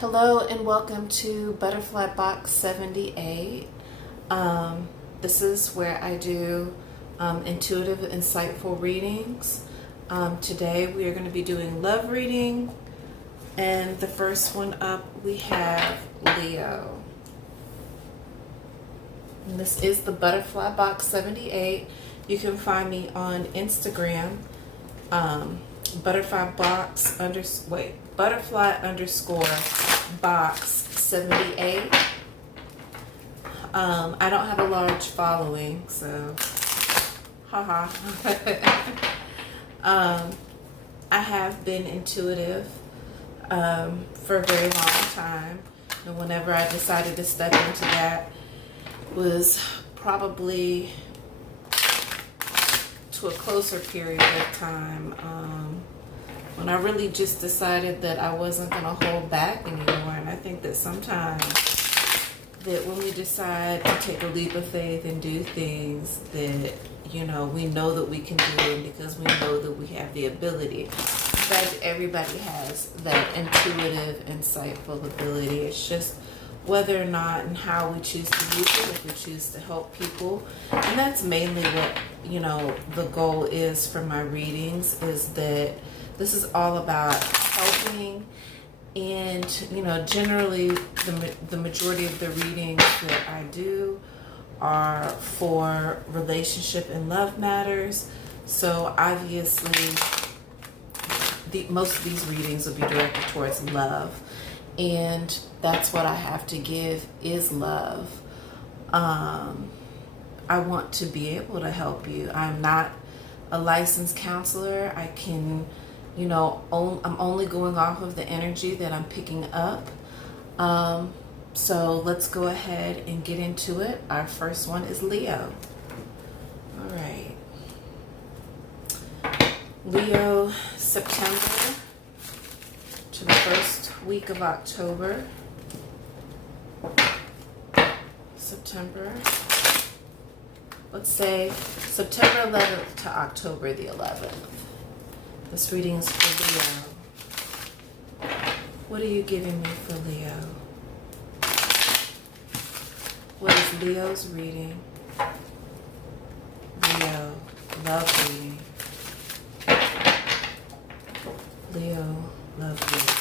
Hello and welcome to Butterfly Box 78. This is where I do intuitive, insightful readings. Today we are going to be doing love reading, and the first one up we have Leo. And this is the Butterfly Box 78. You can find me on Instagram, butterfly_box 78. I don't have a large following, so haha. I have been intuitive for a very long time, and whenever I decided to step into that was probably to a closer period of time when I really just decided that I wasn't going to hold back anymore. And I think that sometimes that when we decide to take a leap of faith and do things that, you know, we know that we can do it because we know that we have the ability. But everybody has that intuitive, insightful ability. It's just whether or not and how we choose to use it, if we choose to help people. And that's mainly what, you know, the goal is for my readings, is that this is all about helping. And, you know, generally the majority of the readings that I do are for relationship and love matters. So obviously most of these readings will be directed towards love. And that's what I have to give, is love. I want to be able to help you. I'm not a licensed counselor. I can, you know, I'm only going off of the energy that I'm picking up. So let's go ahead and get into it. Our first one is Leo. All right. Leo, September to the first week of October. September. Let's say September 11th to October the 11th. This reading is for Leo. What are you giving me for Leo? What is Leo's reading? Leo, love reading. Leo, love reading.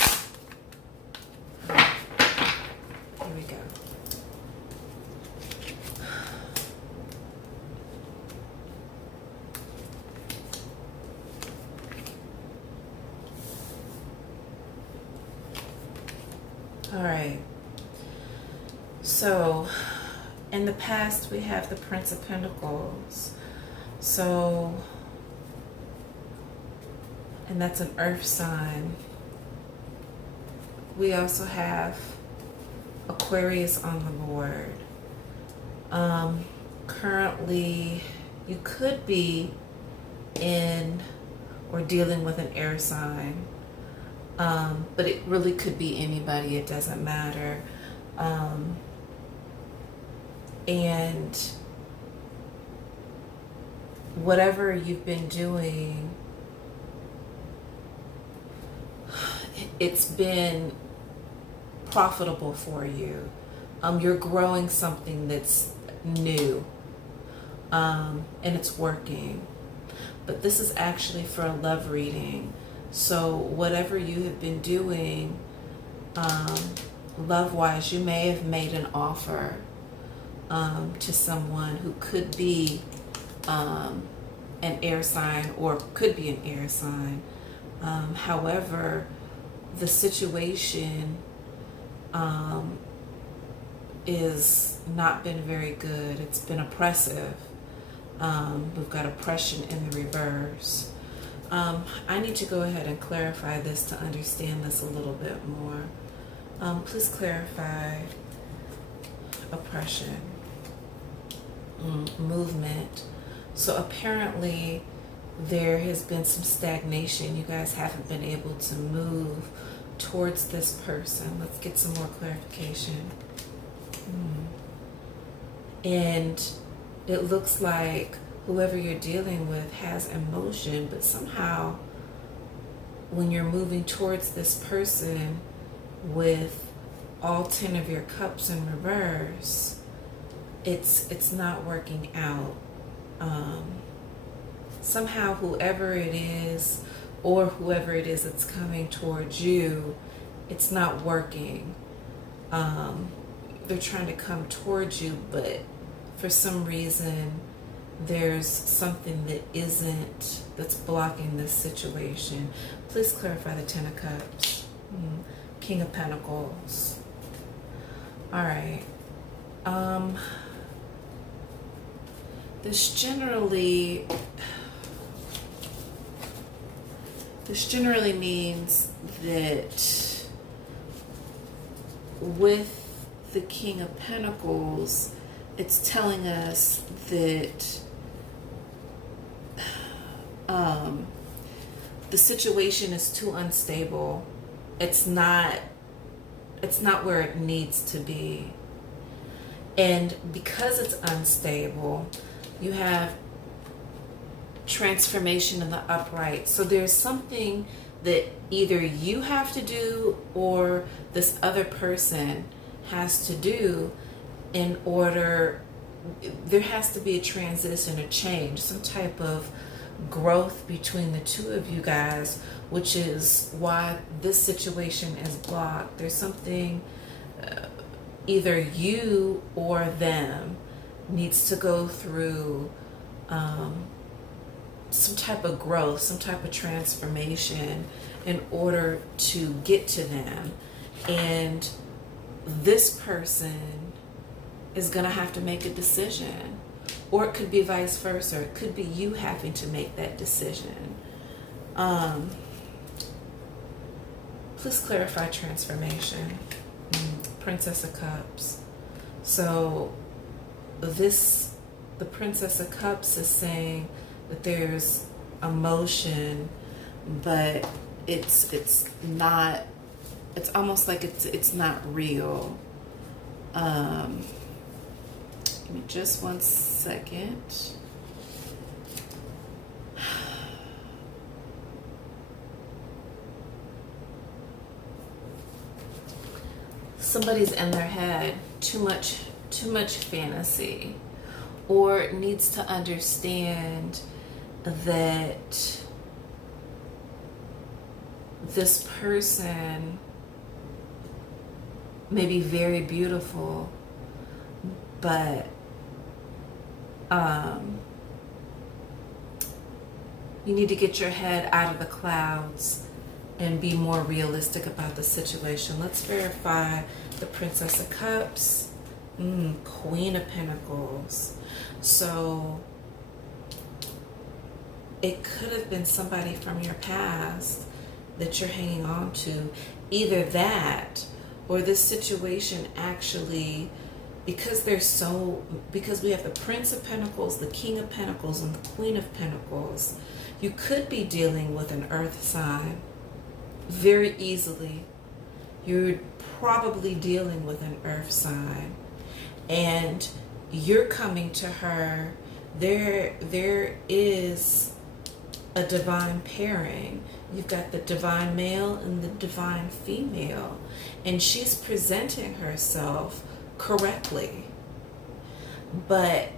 Here we go. All right. So, in the past, we have the Prince of Pentacles. So, and that's an earth sign. We also have Aquarius on the board. Currently, you could be in or dealing with an air sign. But it really could be anybody. It doesn't matter. And whatever you've been doing, it's been profitable for you. You're growing something that's new, and it's working. But this is actually for a love reading. So whatever you have been doing, love-wise, you may have made an offer to someone who could be an air sign or could be an air sign. However, the situation is not been very good. It's been oppressive. We've got oppression in the reverse. I need to go ahead and clarify this to understand this a little bit more. Please clarify oppression, movement. So apparently there has been some stagnation. You guys haven't been able to move towards this person. Let's get some more clarification. And it looks like whoever you're dealing with has emotion, but somehow when you're moving towards this person with all 10 of your cups in reverse, it's not working out. Somehow whoever it is that's coming towards you, it's not working. They're trying to come towards you, but for some reason there's something that's blocking this situation. Please clarify the Ten of Cups. King of Pentacles. All right. This generally means that with the King of Pentacles, it's telling us that the situation is too unstable. It's not where it needs to be. And because it's unstable, you have transformation in the upright. So there's something that either you have to do or this other person has to do in order, there has to be a transition, a change, some type of growth between the two of you guys, which is why this situation is blocked. There's something either you or them needs to go through some type of growth, some type of transformation in order to get to them. And this person is going to have to make a decision. Or it could be vice versa. It could be you having to make that decision. Please clarify transformation. Princess of Cups. So the Princess of Cups is saying that there's emotion, but it's not, it's almost like it's not real. Give me just 1 second. Somebody's in their head, too much fantasy, or needs to understand that this person may be very beautiful, but you need to get your head out of the clouds and be more realistic about the situation. Let's verify the Princess of Cups, Queen of Pentacles. So it could have been somebody from your past that you're hanging on to. Either that, or this situation actually, because we have the Prince of Pentacles, the King of Pentacles, and the Queen of Pentacles, you could be dealing with an earth sign very easily. You're probably dealing with an earth sign, and you're coming to her. There is a divine pairing. You've got the divine male and the divine female, and she's presenting herself correctly, but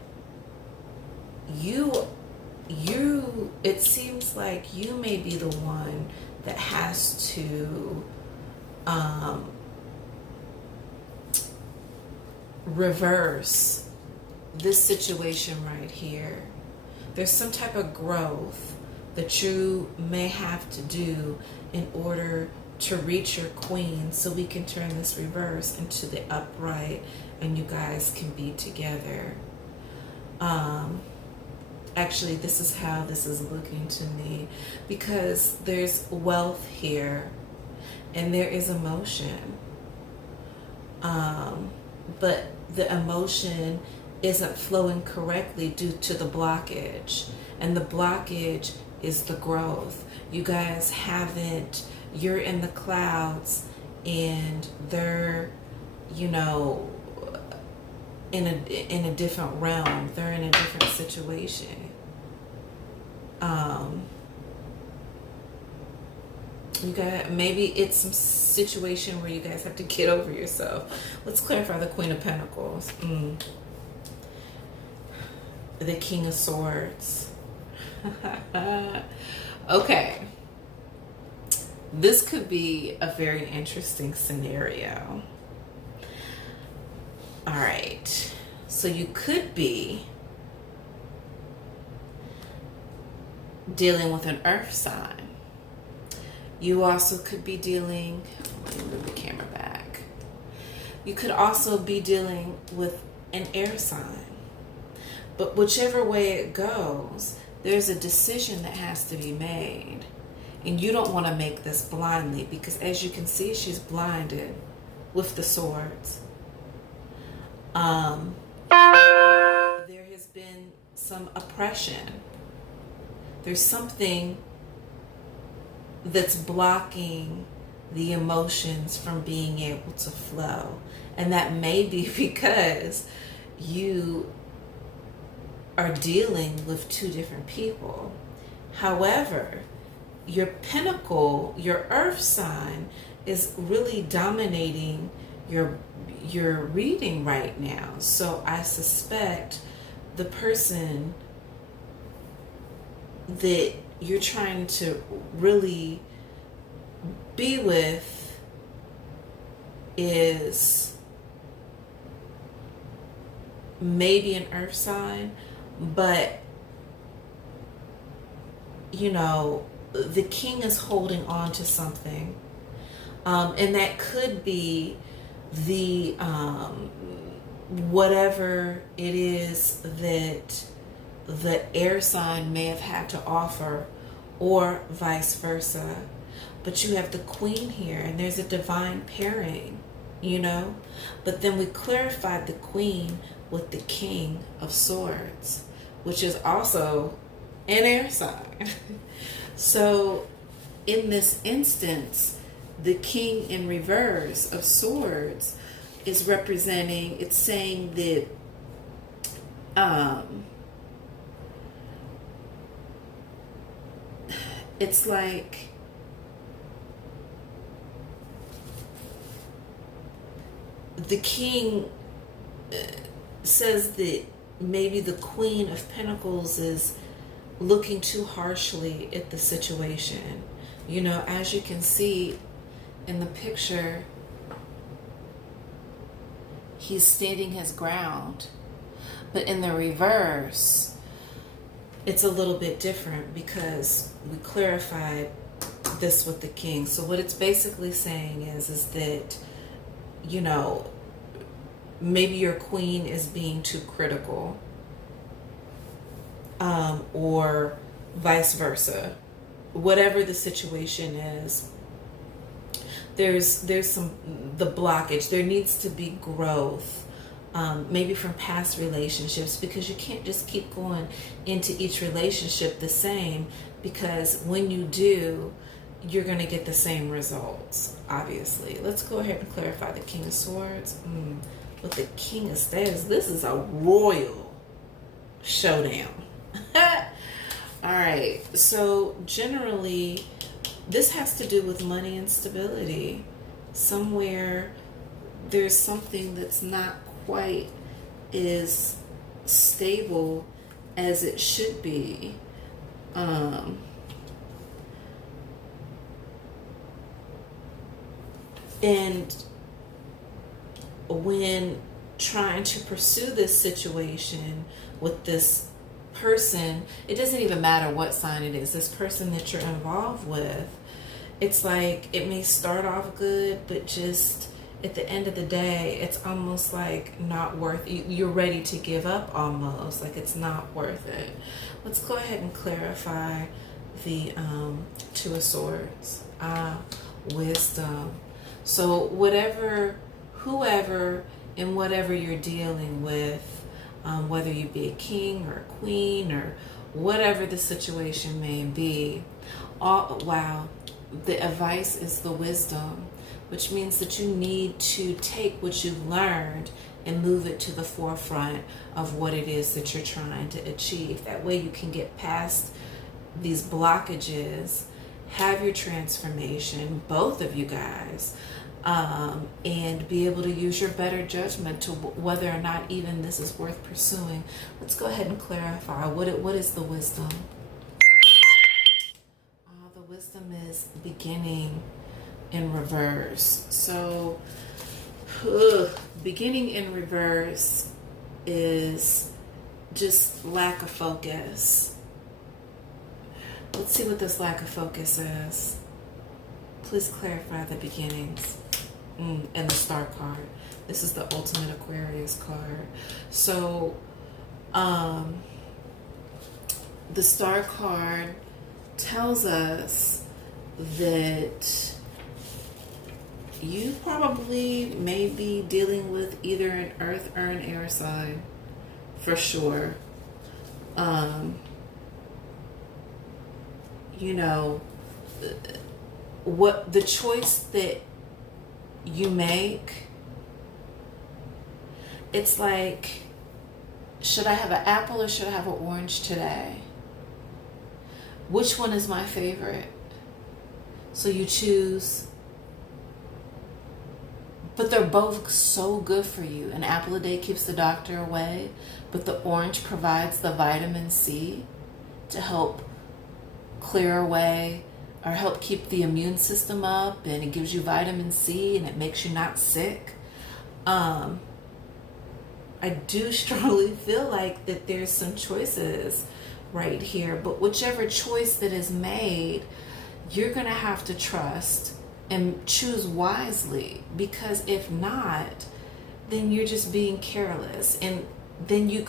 it seems like you may be the one that has to reverse this situation right here. There's some type of growth that you may have to do in order to reach your queen, so we can turn this reverse into the upright and you guys can be together. Actually, this is how this is looking to me, because there's wealth here and there is emotion, but the emotion isn't flowing correctly due to the blockage, and the blockage is the growth. You guys haven't, you're in the clouds and they're, in a different realm. They're in a different situation. You got, maybe it's some situation where you guys have to get over yourself. Let's clarify the Queen of Pentacles. The King of Swords. Okay. This could be a very interesting scenario. All right. So you could be dealing with an earth sign. You also could be dealing, let me move the camera back. You could also be dealing with an air sign. But whichever way it goes, there's a decision that has to be made. And you don't want to make this blindly, because as you can see, she's blinded with the swords. There has been some oppression. There's something that's blocking the emotions from being able to flow. And that may be because you are dealing with two different people. However, your pentacle, your earth sign, is really dominating your reading right now. So I suspect the person that you're trying to really be with is maybe an earth sign, but you know, the king is holding on to something, and that could be the whatever it is that the air sign may have had to offer, or vice versa. But you have the queen here, and there's a divine pairing, you know. But then we clarified the queen with the king of swords, which is also an air sign. So in this instance, the king in reverse of swords is representing, it's saying that it's like the king says that maybe the Queen of Pentacles is looking too harshly at the situation. You know, as you can see in the picture, he's standing his ground. But in the reverse, it's a little bit different, because we clarified this with the king. So what it's basically saying is that, you know, maybe your queen is being too critical, or vice versa. Whatever the situation is, there's the blockage. There needs to be growth, maybe from past relationships, because you can't just keep going into each relationship the same, because when you do, you're going to get the same results, obviously. Let's go ahead and clarify the King of Swords with the King of Staves. This is a royal showdown. All right, so generally this has to do with money and stability. Somewhere there's something that's not quite as stable as it should be. And when trying to pursue this situation with this person, it doesn't even matter what sign it is, this person that you're involved with, it's like it may start off good, but just at the end of the day, it's almost like not worth it. You're ready to give up almost, like it's not worth it. Let's go ahead and clarify the Two of Swords. Wisdom. So whoever and whatever you're dealing with, whether you be a king or a queen or whatever the situation may be, the advice is the wisdom, which means that you need to take what you've learned and move it to the forefront of what it is that you're trying to achieve. That way you can get past these blockages, have your transformation, both of you guys, and be able to use your better judgment to whether or not even this is worth pursuing. Let's go ahead and clarify. What is the wisdom? The wisdom is beginning in reverse. So, beginning in reverse is just lack of focus. Let's see what this lack of focus is. Please clarify the beginnings. And the Star card. This is the ultimate Aquarius card. So, the Star card tells us that you probably may be dealing with either an earth or an air sign, for sure. You know, what the choice that you make, it's like, should I have an apple or should I have an orange today? Which one is my favorite? So you choose, but they're both so good for you. An apple a day keeps the doctor away, but the orange provides the vitamin C to help clear away or help keep the immune system up, and it gives you vitamin C and it makes you not sick. I do strongly feel like that there's some choices right here, but whichever choice that is made, you're gonna have to trust and choose wisely, because if not, then you're just being careless, and then you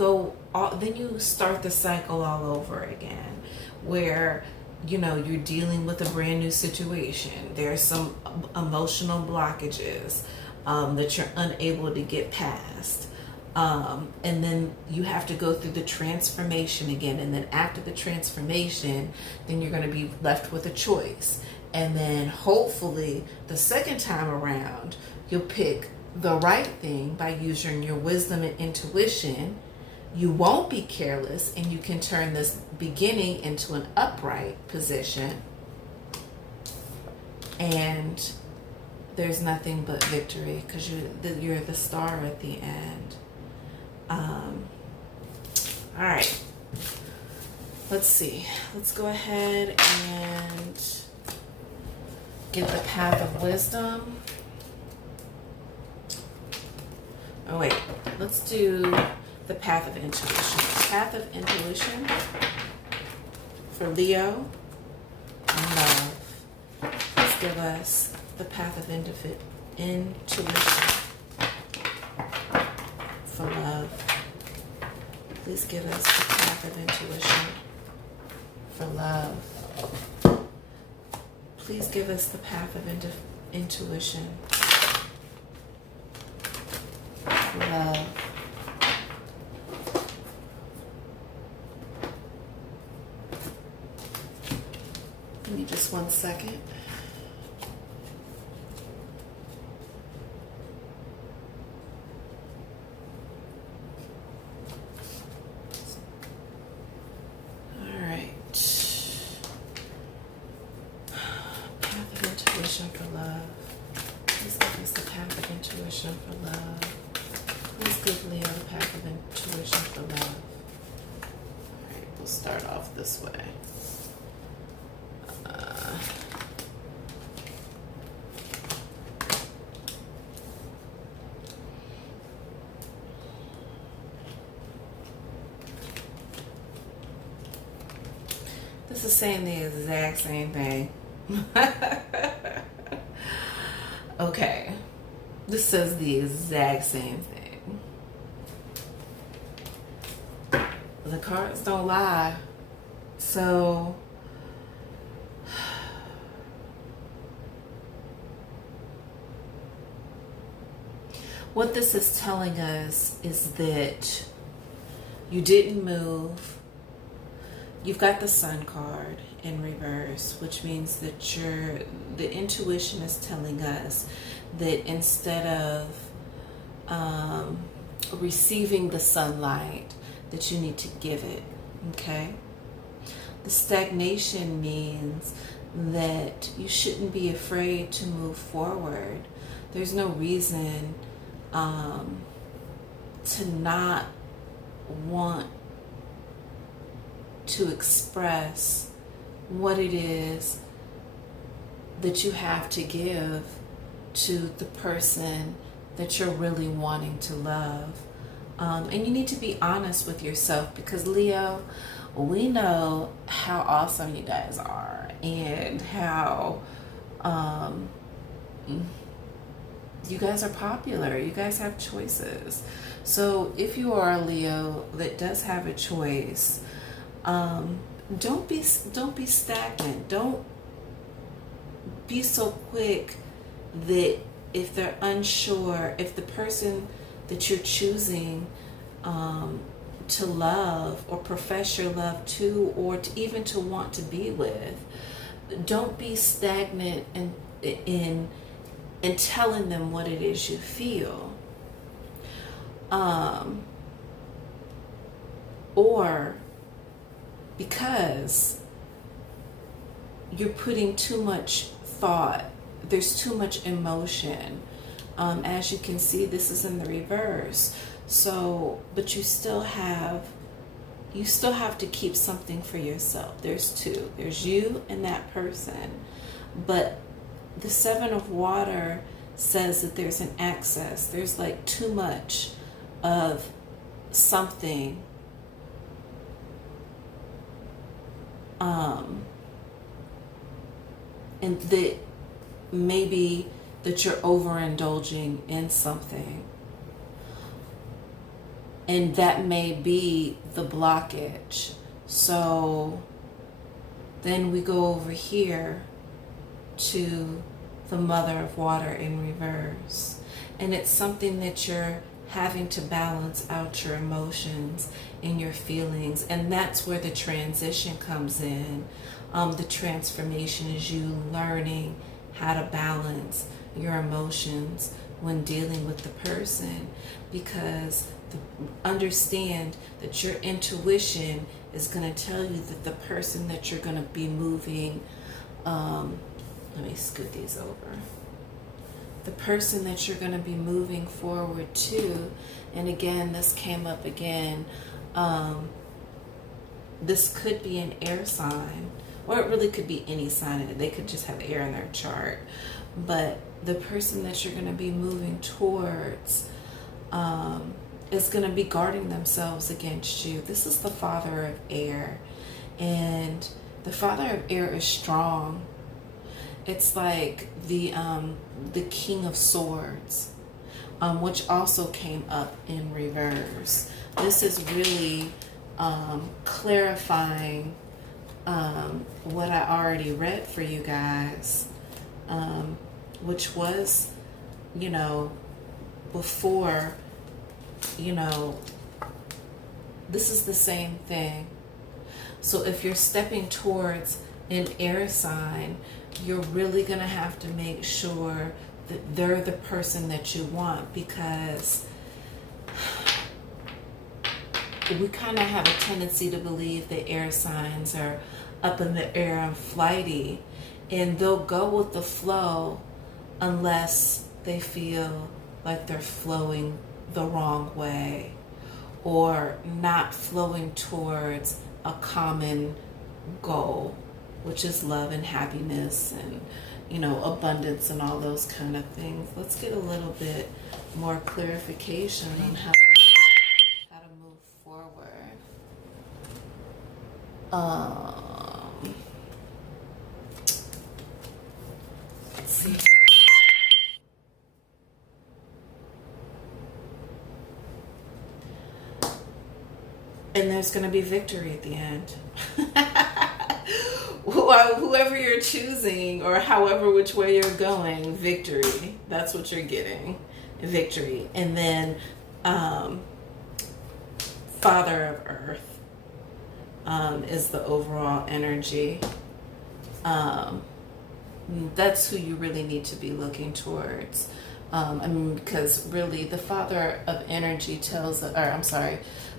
start the cycle all over again, where you know you're dealing with a brand new situation. There's some emotional blockages that you're unable to get past, and then you have to go through the transformation again, and then after the transformation, then you're going to be left with a choice, and then hopefully the second time around you'll pick the right thing by using your wisdom and intuition. You won't be careless, and you can turn this beginning into an upright position, and there's nothing but victory, because you're the star at the end. All right, let's see. Let's go ahead and get the path of wisdom. Oh wait, let's do the path of intuition. Path of intuition for Leo and love. Please give us the path of intuition for love. Please give us the path of intuition for love. Please give us the path of intuition for love. Give me just 1 second. All right. Path of intuition for love. Please give us the path of intuition for love. Please give Leo the path of intuition for love. All right, we'll start off this way. This is saying the exact same thing. Okay. This says the exact same thing. The cards don't lie. So what this is telling us is that you didn't move. You've got the Sun card in reverse, which means that the intuition is telling us that instead of receiving the sunlight, that you need to give it, okay? The stagnation means that you shouldn't be afraid to move forward. There's no reason to not want to express what it is that you have to give to the person that you're really wanting to love. And you need to be honest with yourself, because Leo, we know how awesome you guys are and how you guys are popular. You guys have choices. So if you are a Leo that does have a choice, don't be stagnant. Don't be so quick that if they're unsure, if the person that you're choosing to love or profess your love to, or to even to want to be with, don't be stagnant in telling them what it is you feel. Or because you're putting too much thought, there's too much emotion. As you can see, this is in the reverse. So, but you still have to keep something for yourself. There's two. There's you and that person. But the Seven of Water says that there's an excess. There's like too much of something. And that maybe that you're overindulging in something. And that may be the blockage. So then we go over here to the Mother of Water in reverse. And it's something that you're having to balance out your emotions and your feelings. And that's where the transition comes in. The transformation is you learning how to balance your emotions when dealing with the person, because understand that your intuition is going to tell you that the person that you're going to be moving, let me scoot these over, the person that you're going to be moving forward to, and again, this came up again, this could be an air sign, or it really could be any sign. They could just have air in their chart. But the person that you're going to be moving towards is going to be guarding themselves against you. This is the Father of Air. And the Father of Air is strong. It's like the King of Swords, which also came up in reverse. This is really clarifying what I already read for you guys, which was, before, this is the same thing. So if you're stepping towards an air sign, you're really going to have to make sure that they're the person that you want, because we kind of have a tendency to believe that air signs are up in the air and flighty, and they'll go with the flow unless they feel like they're flowing the wrong way or not flowing towards a common goal, which is love and happiness and abundance and all those kind of things. Let's get a little bit more clarification on how to move forward. Let's see. And there's going to be victory at the end. Whoever you're choosing, or however which way you're going, victory. That's what you're getting. Victory. And then Father of Earth is the overall energy. That's who you really need to be looking towards. Because really the Father of Energy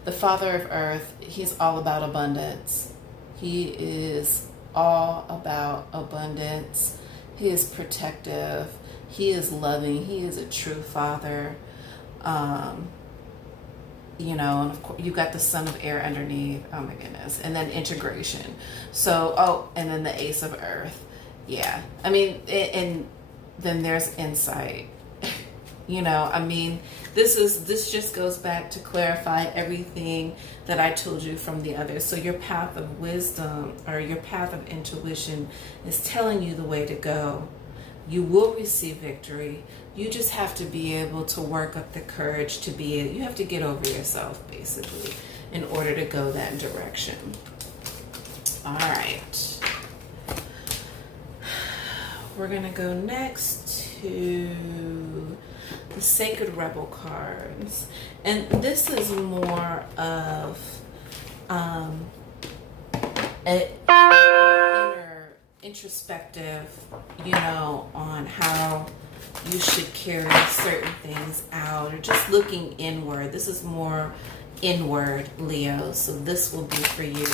the Father of Earth, he's all about abundance. He is all about abundance. He is protective. He is loving. He is a true father. You know, and of course you got the Son of Air underneath. Oh my goodness. And then integration. So, oh, and then the Ace of Earth. Yeah. I mean, and then there's insight. You know, I mean, this just goes back to clarify everything that I told you from the others. So your path of wisdom or your path of intuition is telling you the way to go. You will receive victory. You just have to be able to work up the courage to be, you have to get over yourself basically in order to go that direction. All right. We're going to go next to the Sacred Rebel cards. And this is more of an introspective, you know, on how you should carry certain things out or just looking inward. This is more inward, Leo. So this will be for you.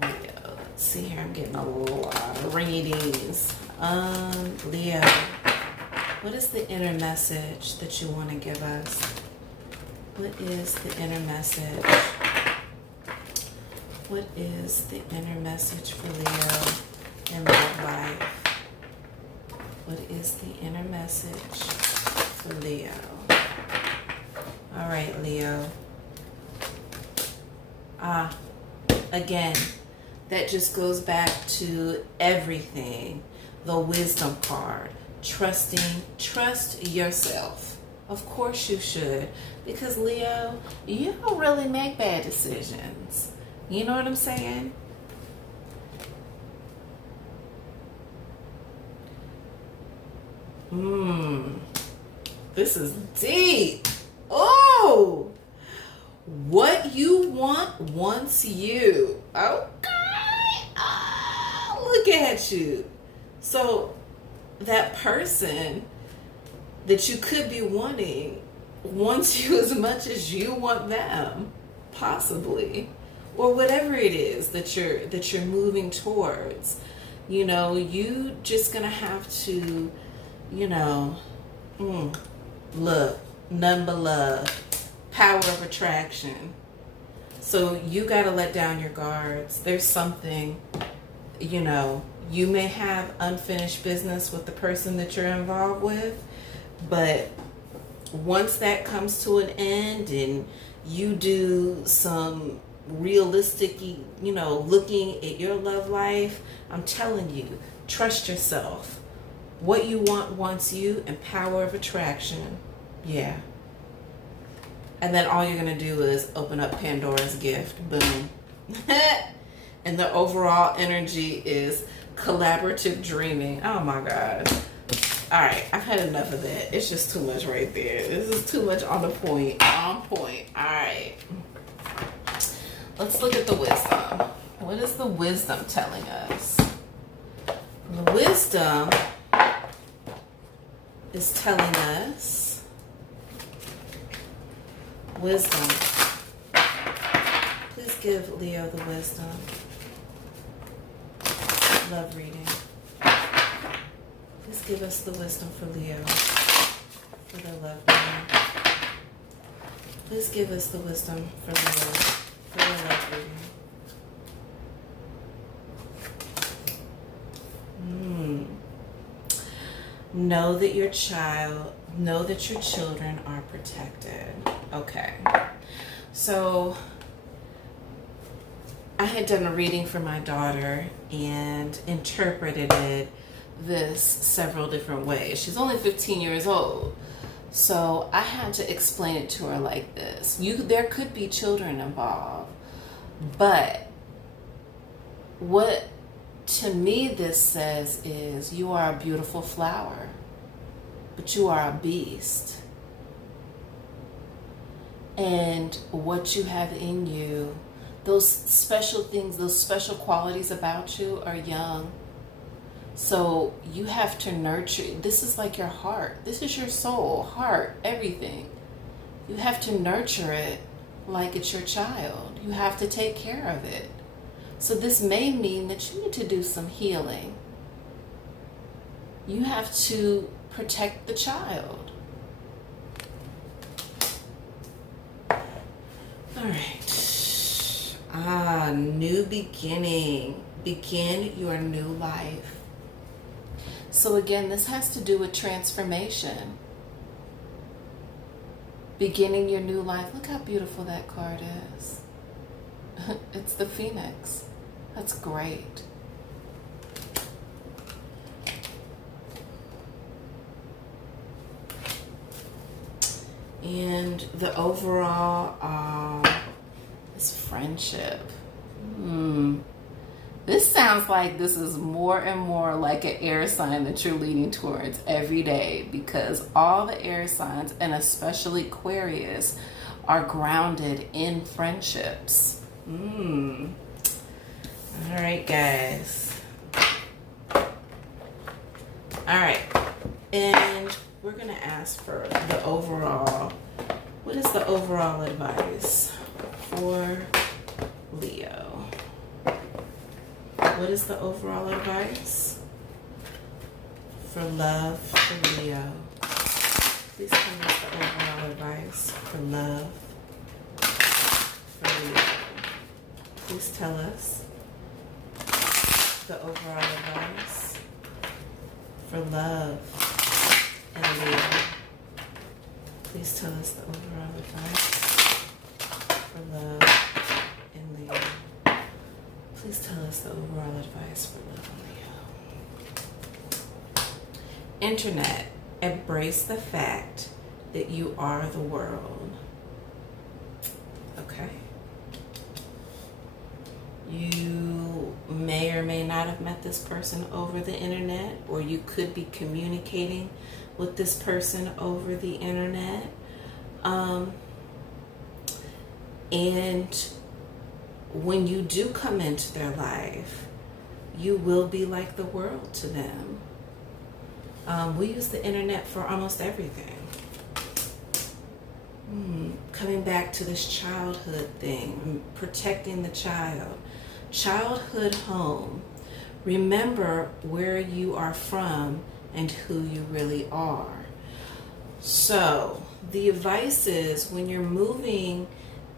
Leo. Let's see here. I'm getting a lot of readings. Leo, what is the inner message that you want to give us? What is the inner message? What is the inner message for Leo in love life? What is the inner message for Leo? All right, Leo. Again, that just goes back to everything. The wisdom card. Trust yourself. Of course you should. Because Leo, you don't really make bad decisions. You know what I'm saying? This is deep. Oh, what you want wants you. Okay. Look at you. So that person that you could be wanting wants you as much as you want them, possibly, or whatever it is that you're moving towards. You know, you just gonna have to, you know, look, none but love, power of attraction. So you gotta let down your guards. There's something, you know, you may have unfinished business with the person that you're involved with, but once that comes to an end and you do some realistic, you know, looking at your love life, I'm telling you, trust yourself. What you want wants you, and power of attraction. Yeah. And then all you're going to do is open up Pandora's gift. Boom. And the overall energy is collaborative dreaming. Oh my God. All right. I've had enough of that. It's just too much right there. This is too much on the point. On point. All right. Let's look at the wisdom. What is the wisdom telling us? The wisdom is telling us wisdom. Please give Leo the wisdom. Love reading. Please give us the wisdom for Leo for the love reading. Please give us the wisdom for Leo for the love reading. Know that your children are protected. Okay. So I had done a reading for my daughter and interpreted this several different ways. She's only 15 years old. So I had to explain it to her like this. There could be children involved, but what to me this says is you are a beautiful flower, but you are a beast. And what you have in you, those special things, those special qualities about you are young. So you have to nurture. This is like your heart. This is your soul, heart, everything. You have to nurture it like it's your child. You have to take care of it. So this may mean that you need to do some healing. You have to protect the child. All right. New beginning. Begin your new life. So again, this has to do with transformation. Beginning your new life. Look how beautiful that card is. It's the Phoenix. That's great. And the overall is friendship. This sounds like this is more and more like an air sign that you're leaning towards every day, because all the air signs, and especially Aquarius, are grounded in friendships. All right, guys. All right. And we're going to ask for the overall. What is the overall advice for Leo? What is the overall advice for love for Leo? Please tell us the overall advice for love for Leo. Please tell us the overall advice for love and Leo. Please tell us the overall advice for love and Leo. Please tell us the overall advice for love and Leo. Internet, embrace the fact that you are the world. Okay? You may or may not have met this person over the internet, or you could be communicating with this person over the internet. And when you do come into their life, you will be like the world to them. We use the internet for almost everything. Coming back to this childhood thing, protecting the child. Childhood home. Remember where you are from and who you really are. So the advice is, when you're moving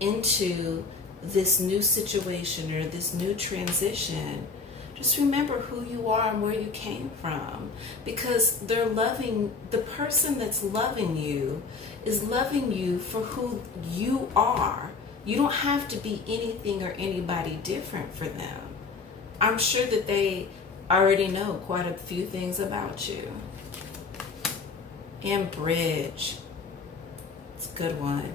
into this new situation or this new transition, just remember who you are and where you came from, because they're loving, the person that's loving you is loving you for who you are. You don't have to be anything or anybody different for them. I'm sure that they already know quite a few things about you. And bridge. It's a good one.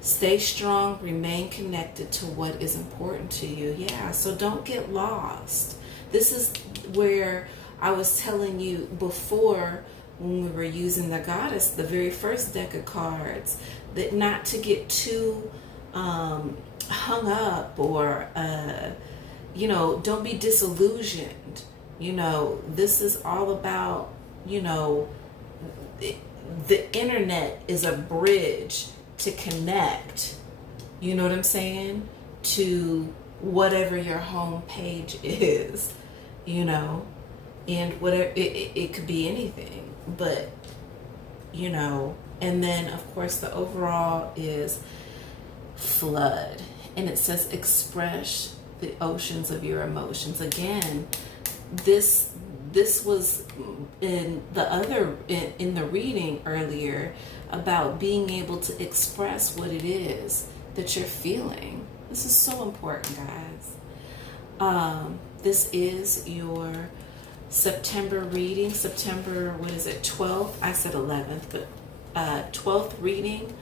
Stay strong, remain connected to what is important to you. Yeah, so don't get lost. This is where I was telling you before, when we were using the Goddess, the very first deck of cards, that not to get too hung up, or don't be disillusioned. This is all about, the internet is a bridge to connect, you know what I'm saying, to whatever your home page is, and whatever, it could be anything, but, and then of course the overall is flood, and it says express the oceans of your emotions. Again, this was in the reading earlier about being able to express what it is that you're feeling. This is so important, guys. This is your September reading. September, 12th? I said 11th, but 12th reading,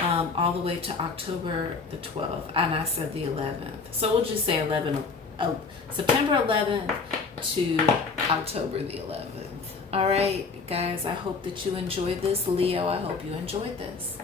all the way to October the 12th, and I said the 11th. So we'll just say September 11th to October the 11th. All right, guys, I hope that you enjoyed this. Leo, I hope you enjoyed this.